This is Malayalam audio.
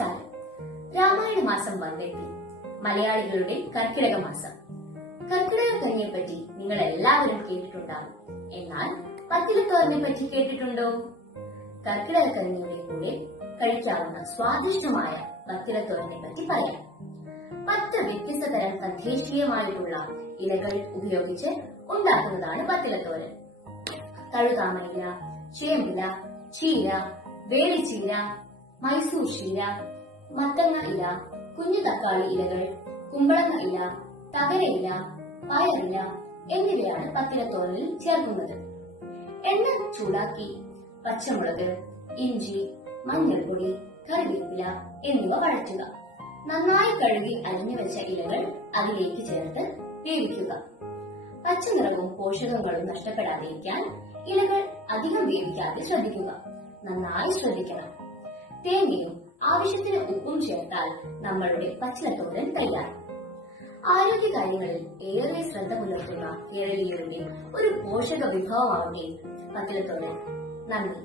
നമസ്കാരം. രാമായണ മാസം വന്നെത്തി. മലയാളികളുടെ കർക്കിടക മാസം. കർക്കിടക കഞ്ഞിയെ പറ്റി നിങ്ങൾ എല്ലാവരും കേട്ടിട്ടുണ്ടാകും. എന്നാൽ പത്തിലത്തോരനെ പറ്റി കേട്ടിട്ടുണ്ടോ? കർക്കിടക കഞ്ഞിയുടെ കൂടെ കഴിക്കാവുന്ന സ്വാദിഷ്ടമായ പത്തിലത്തോരനെ പറ്റി പറയാം. 10 വ്യത്യസ്ത തരം തദ്ദേശീയമായിട്ടുള്ള ഇലകൾ ഉപയോഗിച്ച് ഉണ്ടാക്കുന്നതാണ് പത്തിലത്തോരൻ. കഴുതാമയില, ചേമ്പില, ചീര, വേളിച്ചീര, മൈസൂർ ചീര, മത്തങ്ങ ഇല, കുഞ്ഞു തക്കാളി ഇലകൾ, കുമ്പളങ്ങ ഇല, തകരയില, പയറില എന്നിവയാണ് പത്തിലത്തോരനിൽ ചേർക്കുന്നത്. എണ്ണ ചൂടാക്കി പച്ചമുളക്, ഇഞ്ചി, മഞ്ഞൾപ്പൊടി, കറിവേപ്പില എന്നിവ വഴറ്റുക. നന്നായി കഴുകി അരിഞ്ഞു വെച്ച ഇലകൾ അതിലേക്ക് ചേർത്ത് വേവിക്കുക. പച്ചനിറവും പോഷകങ്ങളും നഷ്ടപ്പെടാതിരിക്കാൻ ഇലകൾ അധികം വേവിക്കാതെ ശ്രദ്ധിക്കുക. നന്നായി ശ്രദ്ധിക്കണം. തേങ്ങയും ആവശ്യത്തിന് ഉപ്പും ചേർത്താൽ നമ്മളുടെ പച്ചിലത്തോരൻ തയ്യാർ. ആരോഗ്യകാര്യങ്ങളിൽ ഏറെ ശ്രദ്ധ പുലർത്തുന്ന കേരളീയരുടെ ഒരു പോഷക വിഭവമാവട്ടെ പച്ചിലത്തോരൻ. നന്ദി.